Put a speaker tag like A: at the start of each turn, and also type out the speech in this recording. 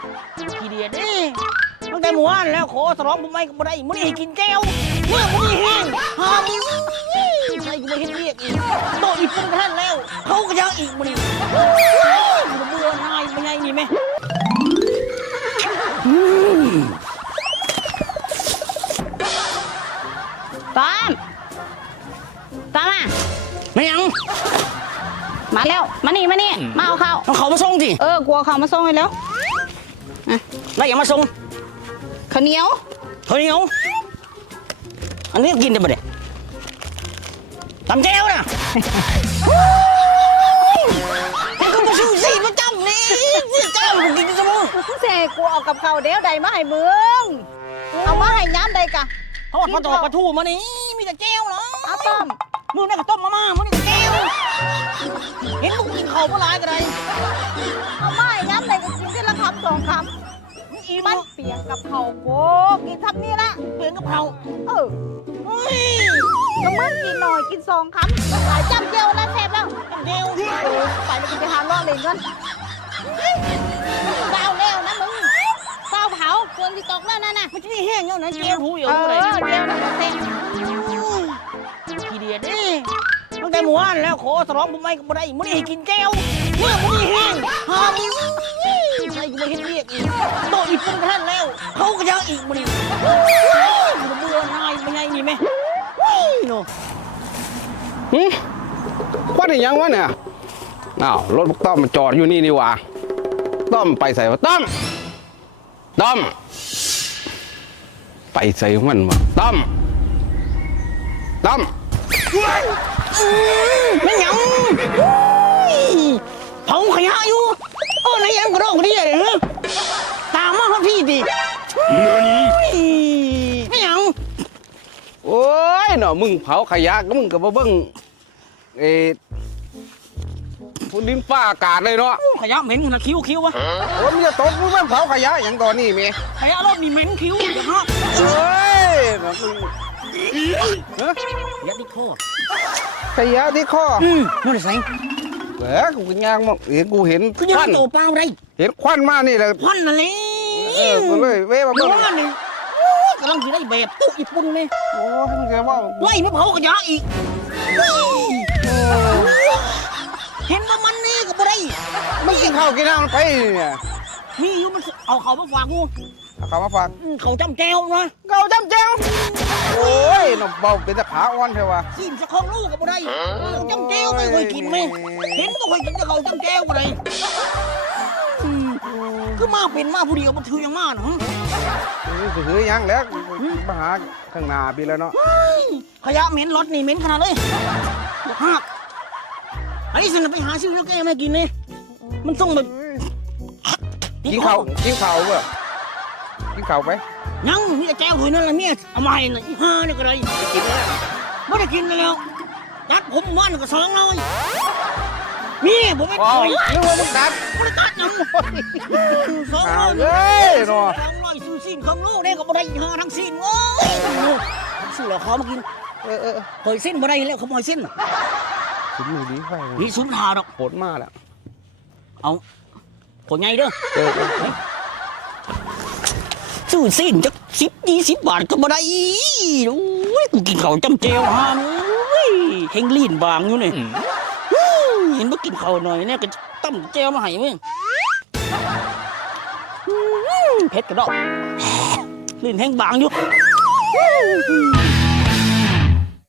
A: ขี้เดียดนี่ตั้งแต่หมู่บ้านแล้วขอสร้องผมไม่ก็ได้มื้อนี้ให้กินแก้วเนี่ยมื้อนี้แห้งหามึงใครกูไม่เห็นเรียกอีกโตอีกปุ่นท่านแล้วเขาก็ยังอีกมื้อนี้เบื่อหน่ายเป็นไงนี่แม่
B: ตามมา
A: ไม่ยัง
B: มาแล้วมานี่มาเอาข้าว
A: เอาเขามาส่งสิ
B: กลัวเขามาส่งให้แล้ว
A: แล้วอย่ามาส่ง
B: ข้าวเหนียว
A: อันนี้กินได้ปะเนี่ยตำแก้วนะมันก็มาซื้อสิมาจำนี่สิเจ้าผมกินสมุน
B: เสกกูเอากับเขาเดี๋ยวใดมาให้มึงเอามาให้ย้ำใดกะ
A: ทอดปลาตอกปลาทูมานี่มีแต่แก้วเหรอ
B: เอาต้ม
A: มึงนี่ก็ต้มมามึงนี่ก็แก้วเห็นมึงกินข้าวปลาไหลกันเลย
B: เอามาให้ย้ำใดก็กินทีละคำ2 คำมันเปียกกับเขาโก้กินทับนี่ละ
A: เปลี่ยนกับเขา
B: แล้วมึงกินหน่อยกิน2 คำหลายจำเดียวแล้วแซ่บแล้ว
A: เดียว
B: ไปเลยไปหาล่อเลยเงินเต้าแล้วนะมึงเต้าเผาควรที่ตกแล้วนั่นน่ะ
A: มันจะมีแห้งเงี้ยนะเจียวหูอยู่
B: เลยเจียวนะเซ็ง
A: ขี้เดียดนี่ตั้งแต่หมู่บ้านแล้วขอสร้องผมไม่ก็ได้มื้อนี้ให้กินแก้วเนี่ยมื้อนี้แห้งหามึงใครกูไม่เห็นเรียกอีกโตอีกปุ่นท่านแล้วเขาก็ยังอีกมื้อนี้เบื่อหน่ายเป็นไงนี่แม่โน่
C: ควันยังวะเนี่ยอ้าวรถพวกต้อมมันจอดอยู่นี่นี่หว่าต้อมไปใส่วะต้อมไปใส่มันวะต้อม
A: ไม่ยังเผาขยะอยู่ไหนยังกระโดดดีเลยตามมาครับพี่ดิไม่ยัง
C: โอ้ยเนาะมึงเผาขยะก็มึงกับเบิ้งฝุ่นดินฟ้าอากาศเลยเนาะ
A: ขยะเหม็นนะคิ้ววะ
C: โอ้ยมึงจะตกมึงเผาขยะอย่างตอนนี้เมย์
A: ขยะรอบนี้เหม็นคิ้วฮะ
C: เฮ้ยแบบมึง
A: ขยะที่ข้อ
C: ขยะที่ข้อ
A: นั่นสิ
C: เหรอกูกินยางมั้งกูเห็น
A: ควันโตเปล่าไร
C: เห็นควันมานี่เลย
A: ควันอะไร
C: กูเลยเว้ยมาเบิ้ง
A: นี่กำลังจะได้แบบตุ๊กญี่ปุ่นเลย
C: โอ้ยมึงแกว่า
A: ไล่มาเผาขยะอีกเห็นว่ามันนี่ก็บ่ได้
C: ไม่กินข้าวกินน้ำไปเนี่ย
A: นี่อยู่มันเอาเขามาฝากกู
C: เขามาฝาก
A: เขาจำแก้วนะ
C: เขาจำแก้วโอ้ยน้องเบาเป็นตะขาอ่อนเถอะวะ
A: กินสักของลูกก็บ่ได้เขาจำแก้วไม่เคยกินไหมเห็นก็เคยกินแต่เขาจำแก้วก็ได้คือมาเป็นมาผู้เดียวมันถือยังมาเนาะ
C: ถือยังแล้วมาหาข้างหน้าปีแล้วเนาะ
A: ขยะเหม็นรถนี่เหม็นขนาดเลยหักไอ้สินไปหาซื้อแล้วแกไม่กินเนี่ยมันส่งแบบ
C: กินข้าวเปล่ากินข้าวไป
A: ยังมีแต่แก้วถุยนั่นแหละเนี่ยเอามาให้น่ะอีห่านี่ก็ได้กินแล้วไม่ได้กินแล้วตัดผมวันก็200นี่ผมไม่ถอย
C: นึกว่ามึงตัด
A: ไม่ได้ตัดยัง200
C: เลยเนาะ
A: 200ซื้อสิ้นคำลูกเนี่ยก็ไม่ได้ห่าทั้งสิ้นเว้ยซื้อแล้วเขามากินหอยสิ้นไม่ได้แล้วเขาหอยสิ้น
C: สุดมือดีไป
A: นี่สุดหาดอก
C: โหดมากแล้ว
A: เอาขนใหญ่เด้อซื้อสิ้นจะ10-20 บาทก็บ่ได้โอ้ยกูกินข้าวจำเจวฮามเฮงลีนบางอยู่นี่เห็นว่ากินข้าวหน่อยเนี่ยก็ตั้มเจวมาให้มึงเผ็ดกระดอกลีนแห้งบางอยู่